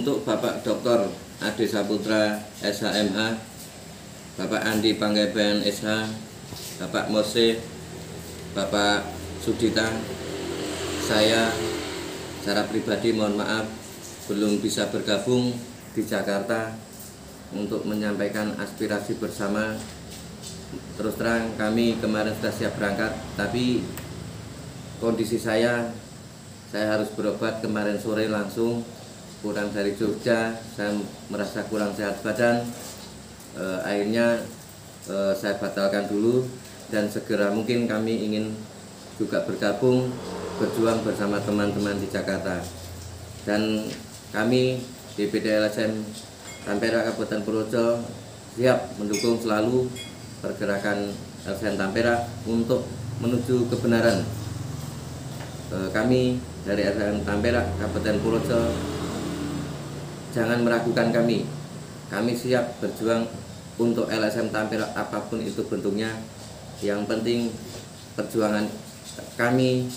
untuk Bapak Dr. Ade Saputra SHMA, Bapak Andi Panggeben SH, Bapak Mose, Bapak Sudita, saya secara pribadi mohon maaf belum bisa bergabung di Jakarta untuk menyampaikan aspirasi bersama. Terus terang kami kemarin sudah siap berangkat, tapi kondisi saya harus berobat kemarin sore langsung pulang dari Jogja. Saya merasa kurang sehat badan, akhirnya saya batalkan dulu, dan segera mungkin kami ingin juga bergabung berjuang bersama teman-teman di Jakarta. Dan kami DPD LSM Tampera Kabupaten Purworejo siap mendukung selalu pergerakan LSM Tampera untuk menuju kebenaran. Kami dari LSM Tampera Kabupaten Purworejo, jangan meragukan kami. Kami siap berjuang untuk LSM Tampera apapun itu bentuknya. Yang penting perjuangan kami,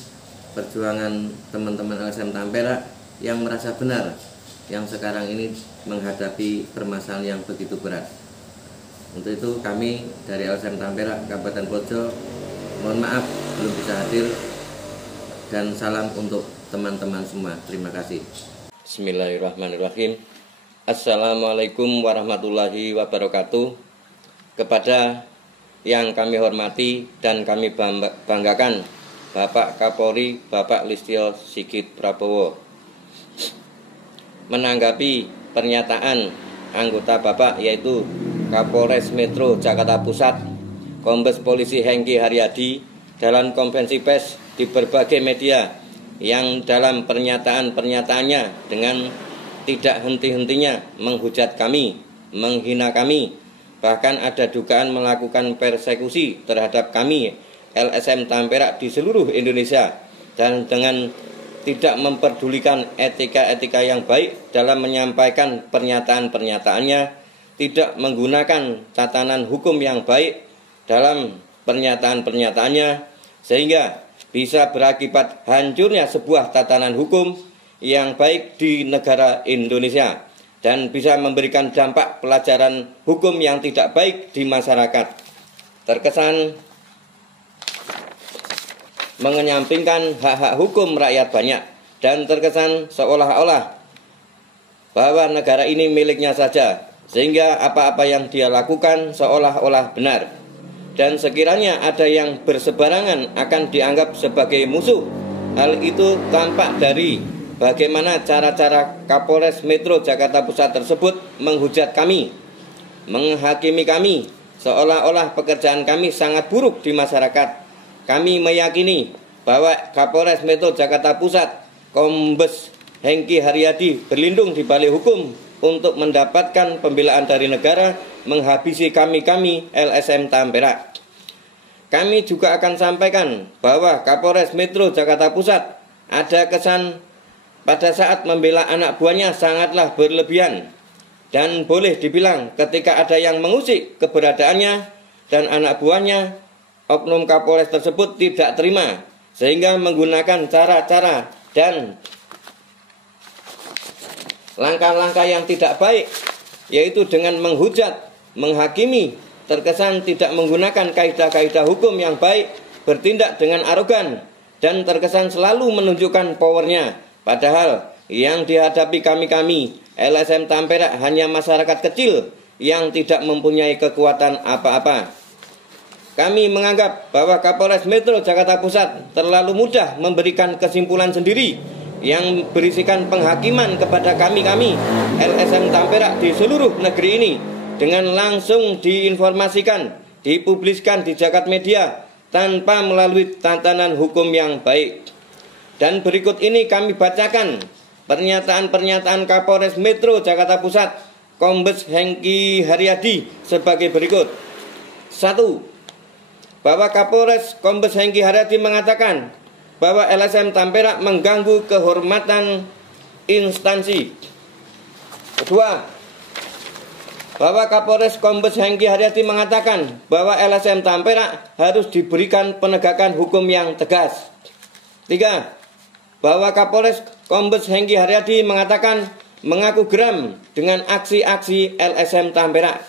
perjuangan teman-teman LSM Tampera yang merasa benar, yang sekarang ini menghadapi permasalahan yang begitu berat. Untuk itu kami dari LSM Tampera Kabupaten Purworejo mohon maaf belum bisa hadir, dan salam untuk teman-teman semua. Terima kasih. Bismillahirrahmanirrahim. Assalamualaikum warahmatullahi wabarakatuh. Kepada yang kami hormati dan kami banggakan, Bapak Kapolri Bapak Listio Sigit Prabowo, menanggapi pernyataan anggota Bapak yaitu Kapolres Metro Jakarta Pusat Kombes Polisi Hengki Haryadi dalam konferensi pers di berbagai media, yang dalam pernyataan-pernyataannya dengan tidak henti-hentinya menghujat kami, menghina kami, bahkan ada dugaan melakukan persekusi terhadap kami LSM Tampera di seluruh Indonesia, dan dengan tidak memperdulikan etika-etika yang baik dalam menyampaikan pernyataan-pernyataannya, tidak menggunakan tatanan hukum yang baik dalam pernyataan-pernyataannya, sehingga bisa berakibat hancurnya sebuah tatanan hukum yang baik di negara Indonesia, dan bisa memberikan dampak pelajaran hukum yang tidak baik di masyarakat. Terkesan mengenyampingkan hak-hak hukum rakyat banyak, dan terkesan seolah-olah bahwa negara ini miliknya saja, sehingga apa-apa yang dia lakukan seolah-olah benar, dan sekiranya ada yang berseberangan akan dianggap sebagai musuh. Hal itu tampak dari bagaimana cara-cara Kapolres Metro Jakarta Pusat tersebut menghujat kami, menghakimi kami, seolah-olah pekerjaan kami sangat buruk di masyarakat. Kami meyakini bahwa Kapolres Metro Jakarta Pusat Kombes Hengki Haryadi berlindung di balik hukum untuk mendapatkan pembelaan dari negara, menghabisi kami LSM Tampera. Kami juga akan sampaikan bahwa Kapolres Metro Jakarta Pusat ada kesan pada saat membela anak buahnya sangatlah berlebihan, dan boleh dibilang ketika ada yang mengusik keberadaannya dan anak buahnya, oknum Kapolres tersebut tidak terima, sehingga menggunakan cara-cara dan langkah-langkah yang tidak baik, yaitu dengan menghujat, menghakimi, terkesan tidak menggunakan kaidah-kaidah hukum yang baik, bertindak dengan arogan, dan terkesan selalu menunjukkan powernya. Padahal yang dihadapi kami LSM Tampera hanya masyarakat kecil yang tidak mempunyai kekuatan apa-apa. Kami menganggap bahwa Kapolres Metro Jakarta Pusat terlalu mudah memberikan kesimpulan sendiri yang berisikan penghakiman kepada kami LSM Tampera di seluruh negeri ini, dengan langsung diinformasikan, dipubliskan di jagat media tanpa melalui tatanan hukum yang baik. Dan berikut ini kami bacakan pernyataan-pernyataan Kapolres Metro Jakarta Pusat Kombes Hengki Haryadi sebagai berikut. 1. Bahwa Kapolres Kombes Hengki Haryadi mengatakan bahwa LSM Tampera mengganggu kehormatan instansi. 2. Bahwa Kapolres Kombes Hengki Haryadi mengatakan bahwa LSM Tampera harus diberikan penegakan hukum yang tegas. 3. Bahwa Kapolres Kombes Hengki Haryadi mengatakan mengaku geram dengan aksi-aksi LSM Tampera.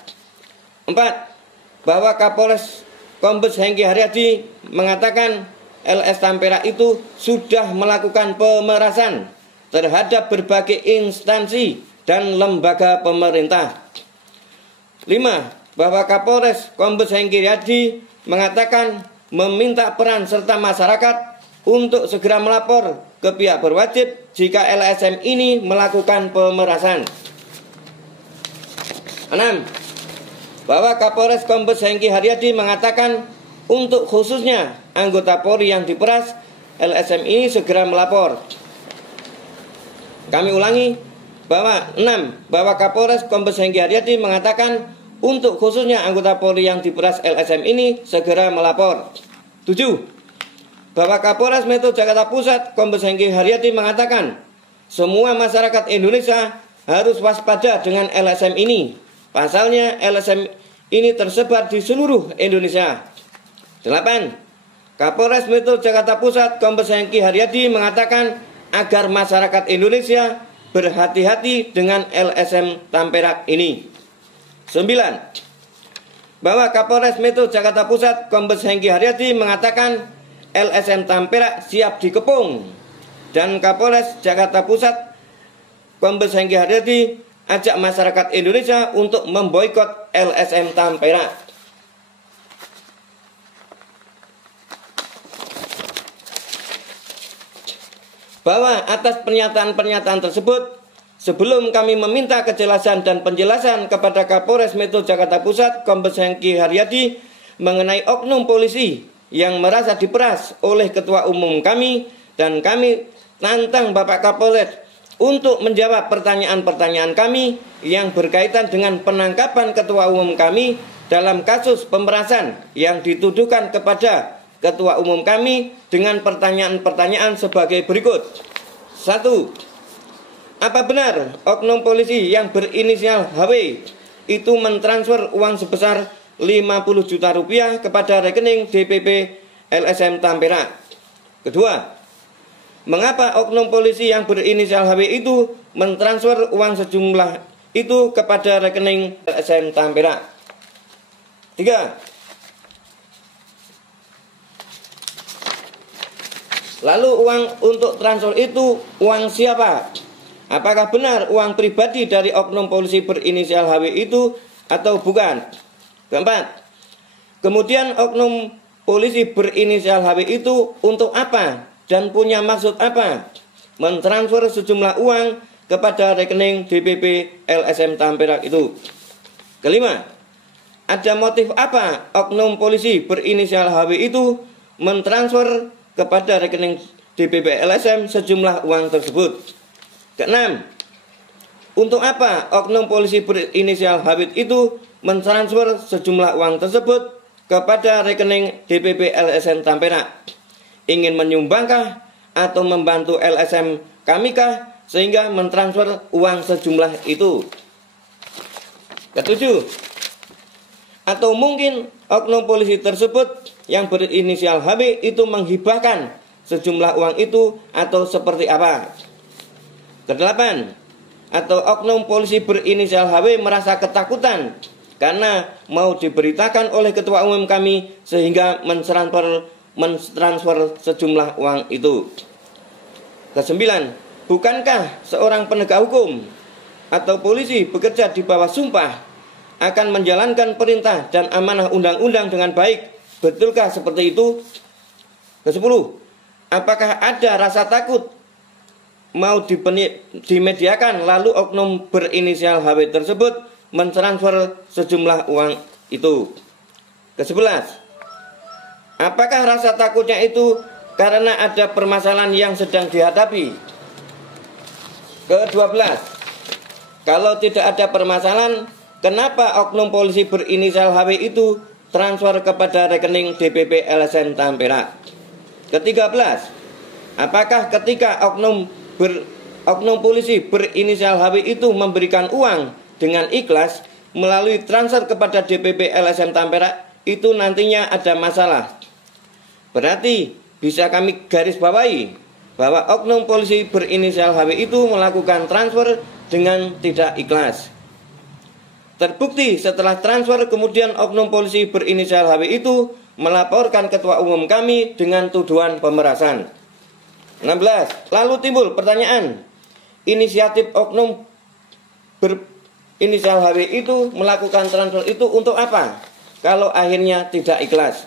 4. Bahwa Kapolres Kombes Hengki Haryadi mengatakan LS Tampera itu sudah melakukan pemerasan terhadap berbagai instansi dan lembaga pemerintah. 5. Bahwa Kapolres Kombes Hengki Haryadi mengatakan meminta peran serta masyarakat untuk segera melapor ke pihak berwajib jika LSM ini melakukan pemerasan. 6. Bahwa Kapolres Kombes Hengki Haryadi mengatakan untuk khususnya anggota Polri yang diperas, LSM ini segera melapor. Kami ulangi, bahwa 6. Bahwa Kapolres Kombes Hengki Haryadi mengatakan untuk khususnya anggota Polri yang diperas LSM ini segera melapor. 7. Bahwa Kapolres Metro Jakarta Pusat Kombes Hengki Haryadi mengatakan semua masyarakat Indonesia harus waspada dengan LSM ini. Pasalnya LSM ini tersebar di seluruh Indonesia. 8. Kapolres Metro Jakarta Pusat Kombes Hengki Haryadi mengatakan agar masyarakat Indonesia berhati-hati dengan LSM Tampera ini. 9. Bahwa Kapolres Metro Jakarta Pusat Kombes Hengki Haryadi mengatakan LSM Tampera siap dikepung, dan Kapolres Jakarta Pusat Kombes Hengki Haryadi ajak masyarakat Indonesia untuk memboikot LSM Tampera. Bahwa atas pernyataan-pernyataan tersebut, sebelum kami meminta kejelasan dan penjelasan kepada Kapolres Metro Jakarta Pusat Kombes Hengki Haryadi mengenai oknum polisi yang merasa diperas oleh ketua umum kami, dan kami tantang Bapak Kapolres untuk menjawab pertanyaan-pertanyaan kami yang berkaitan dengan penangkapan ketua umum kami dalam kasus pemerasan yang dituduhkan kepada ketua umum kami dengan pertanyaan-pertanyaan sebagai berikut. 1. Apa benar oknum polisi yang berinisial HW itu mentransfer uang sebesar 50 juta rupiah kepada rekening DPP LSM Tampera? Kedua, mengapa oknum polisi yang berinisial HW itu mentransfer uang sejumlah itu kepada rekening LSM Tampera? 3. Lalu uang untuk transfer itu uang siapa? Apakah benar uang pribadi dari oknum polisi berinisial HW itu atau bukan? Keempat, kemudian oknum polisi berinisial HW itu untuk apa dan punya maksud apa mentransfer sejumlah uang kepada rekening DPP LSM Tampera itu? Kelima, ada motif apa oknum polisi berinisial HW itu mentransfer kepada rekening DPP LSM sejumlah uang tersebut? Keenam, untuk apa oknum polisi berinisial HW itu mentransfer sejumlah uang tersebut kepada rekening DPP LSM Tampera? Ingin menyumbangkah atau membantu LSM kamikah sehingga mentransfer uang sejumlah itu? Ketujuh, atau mungkin oknum polisi tersebut yang berinisial HW itu menghibahkan sejumlah uang itu atau seperti apa? Kedelapan, atau oknum polisi berinisial HW merasa ketakutan karena mau diberitakan oleh ketua umum kami sehingga mentransfer sejumlah uang itu. Kesembilan, bukankah seorang penegak hukum atau polisi bekerja di bawah sumpah akan menjalankan perintah dan amanah undang-undang dengan baik? Betulkah seperti itu? Kesepuluh, apakah ada rasa takut mau dimediakan lalu oknum berinisial HW tersebut mentransfer sejumlah uang itu? Ke-11, apakah rasa takutnya itu karena ada permasalahan yang sedang dihadapi? Ke-12, kalau tidak ada permasalahan, kenapa oknum polisi berinisial HW itu transfer kepada rekening DPP LSM Tampera? Ke-13, apakah ketika oknum polisi berinisial HW itu memberikan uang dengan ikhlas melalui transfer kepada DPP LSM Tampera itu nantinya ada masalah? Berarti bisa kami garis bawahi bahwa oknum polisi berinisial HW itu melakukan transfer dengan tidak ikhlas. Terbukti setelah transfer kemudian oknum polisi berinisial HW itu melaporkan ketua umum kami dengan tuduhan pemerasan. 16. Lalu timbul pertanyaan, inisiatif oknum berinisial HW itu melakukan transfer itu untuk apa kalau akhirnya tidak ikhlas?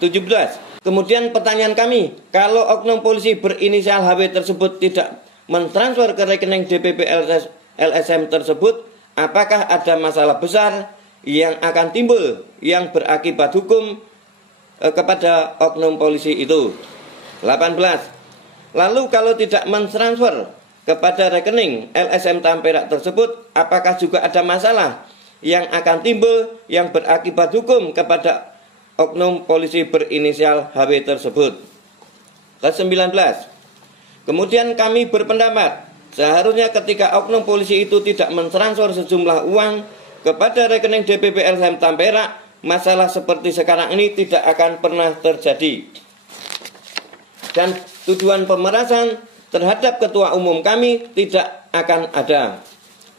17. Kemudian pertanyaan kami, kalau oknum polisi berinisial HW tersebut tidak mentransfer ke rekening DPP LSM tersebut, apakah ada masalah besar yang akan timbul yang berakibat hukum kepada oknum polisi itu? 18. Lalu kalau tidak mentransfer kepada rekening LSM Tamperak tersebut, apakah juga ada masalah yang akan timbul yang berakibat hukum kepada oknum polisi berinisial HW tersebut? Ke-19. Kemudian kami berpendapat, seharusnya ketika oknum polisi itu tidak mentransfer sejumlah uang kepada rekening DPP LSM Tamperak, masalah seperti sekarang ini tidak akan pernah terjadi. Dan tuduhan pemerasan terhadap ketua umum kami tidak akan ada.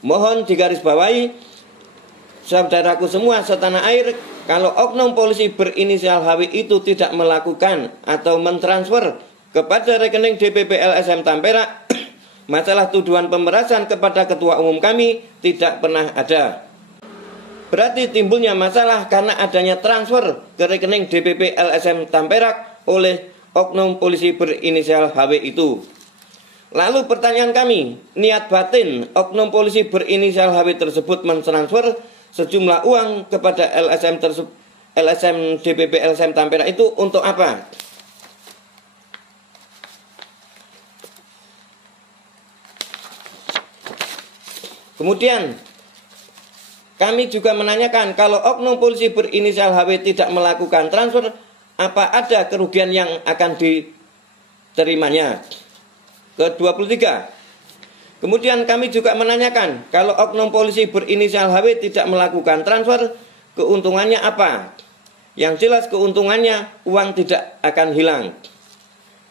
Mohon digarisbawahi, saudaraku semua setanah air, kalau oknum polisi berinisial HW itu tidak melakukan atau mentransfer kepada rekening DPP LSM Tamperak, masalah tuduhan pemerasan kepada ketua umum kami tidak pernah ada. Berarti timbulnya masalah karena adanya transfer ke rekening DPP LSM Tamperak oleh oknum polisi berinisial HW itu. Lalu pertanyaan kami, niat batin oknum polisi berinisial HW tersebut mentransfer sejumlah uang kepada LSM DPP LSM Tamperak itu untuk apa? Kemudian kami juga menanyakan, kalau oknum polisi berinisial HW tidak melakukan transfer, apa ada kerugian yang akan diterimanya? Ke-23. Kemudian kami juga menanyakan, kalau oknum polisi berinisial HW tidak melakukan transfer, keuntungannya apa? Yang jelas keuntungannya uang tidak akan hilang.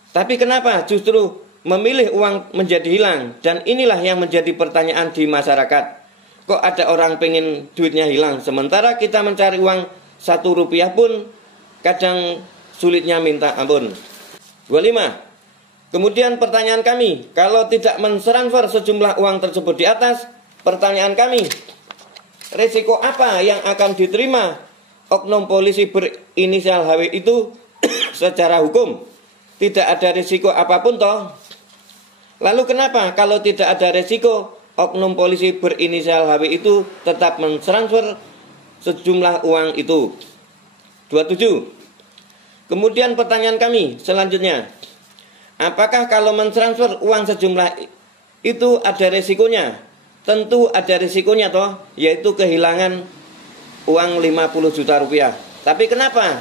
Tapi kenapa justru memilih uang menjadi hilang? Dan inilah yang menjadi pertanyaan di masyarakat. Kok ada orang pengen duitnya hilang, sementara kita mencari uang 1 rupiah pun kadang sulitnya minta ampun. 25. Kemudian pertanyaan kami, kalau tidak mentransfer sejumlah uang tersebut di atas, pertanyaan kami, risiko apa yang akan diterima oknum polisi berinisial HW itu secara hukum? Tidak ada risiko apapun toh. Lalu kenapa kalau tidak ada risiko, oknum polisi berinisial HW itu tetap mentransfer sejumlah uang itu? 27. Kemudian pertanyaan kami selanjutnya, apakah kalau mentransfer uang sejumlah itu ada resikonya? Tentu ada resikonya toh, yaitu kehilangan uang 50 juta rupiah. Tapi kenapa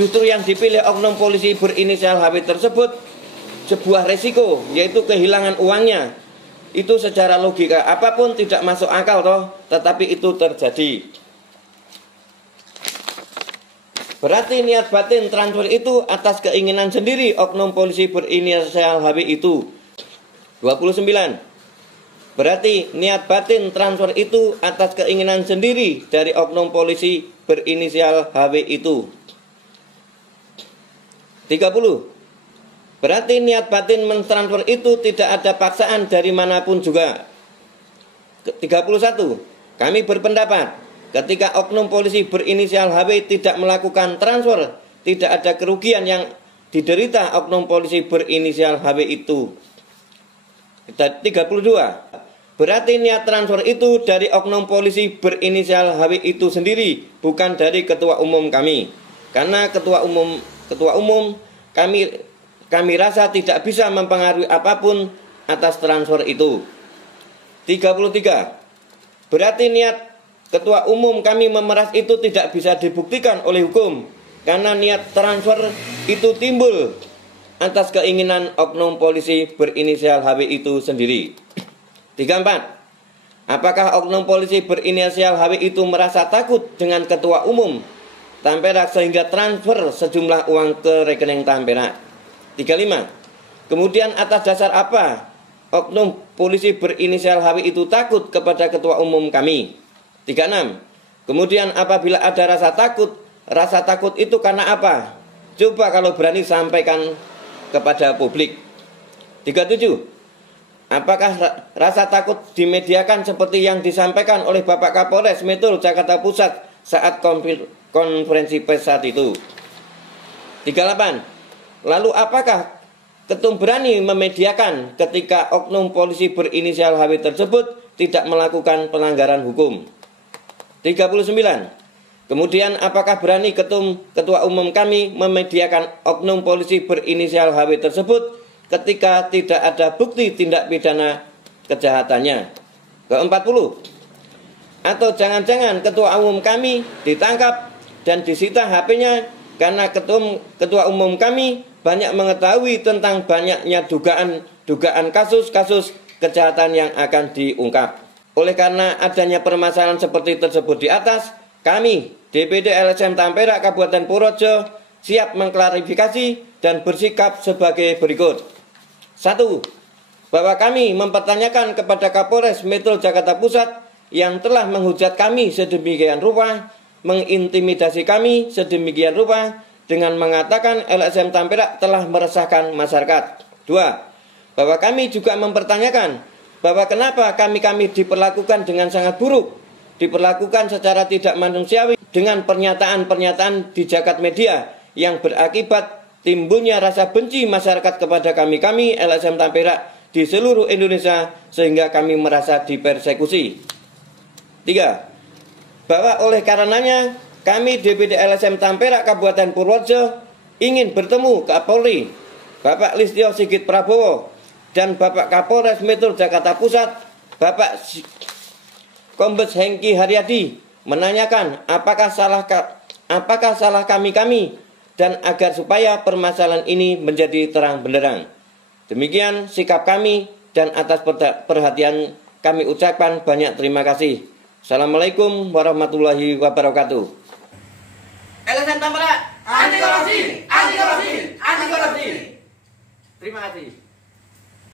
justru yang dipilih oknum polisi berinisial HW tersebut sebuah resiko, yaitu kehilangan uangnya? Itu secara logika apapun tidak masuk akal toh, tetapi itu terjadi. Berarti niat batin transfer itu atas keinginan sendiri oknum polisi berinisial HW itu. 29. Berarti niat batin transfer itu atas keinginan sendiri dari oknum polisi berinisial HW itu. 30. Berarti niat batin mentransfer itu tidak ada paksaan dari manapun juga. 31. Kami berpendapat, ketika oknum polisi berinisial HW tidak melakukan transfer, tidak ada kerugian yang diderita oknum polisi berinisial HW itu. 32. Berarti niat transfer itu dari oknum polisi berinisial HW itu sendiri, bukan dari ketua umum kami. Karena ketua umum kami rasa tidak bisa mempengaruhi apapun atas transfer itu. 33. Berarti niat ketua umum kami memeras itu tidak bisa dibuktikan oleh hukum, karena niat transfer itu timbul atas keinginan oknum polisi berinisial HW itu sendiri. 34. Apakah oknum polisi berinisial HW itu merasa takut dengan ketua umum Tamperak sehingga transfer sejumlah uang ke rekening Tamperak? 35. Kemudian atas dasar apa oknum polisi berinisial HW itu takut kepada ketua umum kami? 36. Kemudian apabila ada rasa takut itu karena apa? Coba kalau berani sampaikan kepada publik. 37. Apakah rasa takut dimediakan seperti yang disampaikan oleh Bapak Kapolres Metro Jakarta Pusat saat konferensi pers saat itu? 38. Lalu apakah Ketum berani memediakan ketika oknum polisi berinisial HW tersebut tidak melakukan pelanggaran hukum? 39. Kemudian apakah berani ketua umum kami memediakan oknum polisi berinisial HW tersebut ketika tidak ada bukti tindak pidana kejahatannya? Ke-40. Atau jangan-jangan ketua umum kami ditangkap dan disita HP-nya karena ketua umum kami banyak mengetahui tentang banyaknya dugaan kasus-kasus kejahatan yang akan diungkap. Oleh karena adanya permasalahan seperti tersebut di atas, kami DPD LSM Tampera Kabupaten Purworejo siap mengklarifikasi dan bersikap sebagai berikut. 1. Bahwa kami mempertanyakan kepada Kapolres Metro Jakarta Pusat yang telah menghujat kami sedemikian rupa, mengintimidasi kami sedemikian rupa, dengan mengatakan LSM Tampera telah meresahkan masyarakat. 2. Bahwa kami juga mempertanyakan bahwa kenapa kami diperlakukan dengan sangat buruk, diperlakukan secara tidak manusiawi dengan pernyataan-pernyataan di jagat media yang berakibat timbulnya rasa benci masyarakat kepada kami LSM Tampera di seluruh Indonesia sehingga kami merasa dipersekusi. 3. Bahwa oleh karenanya kami DPD LSM Tampera Kabupaten Purworejo ingin bertemu Kapolri Bapak Listio Sigit Prabowo dan Bapak Kapolres Metro Jakarta Pusat Bapak Kombes Hengki Haryadi menanyakan apakah salah kami dan agar supaya permasalahan ini menjadi terang benderang. Demikian sikap kami dan atas perhatian kami ucapkan banyak terima kasih. Assalamualaikum warahmatullahi wabarakatuh. LSM Tampera anti korupsi, anti korupsi, anti korupsi. Terima kasih.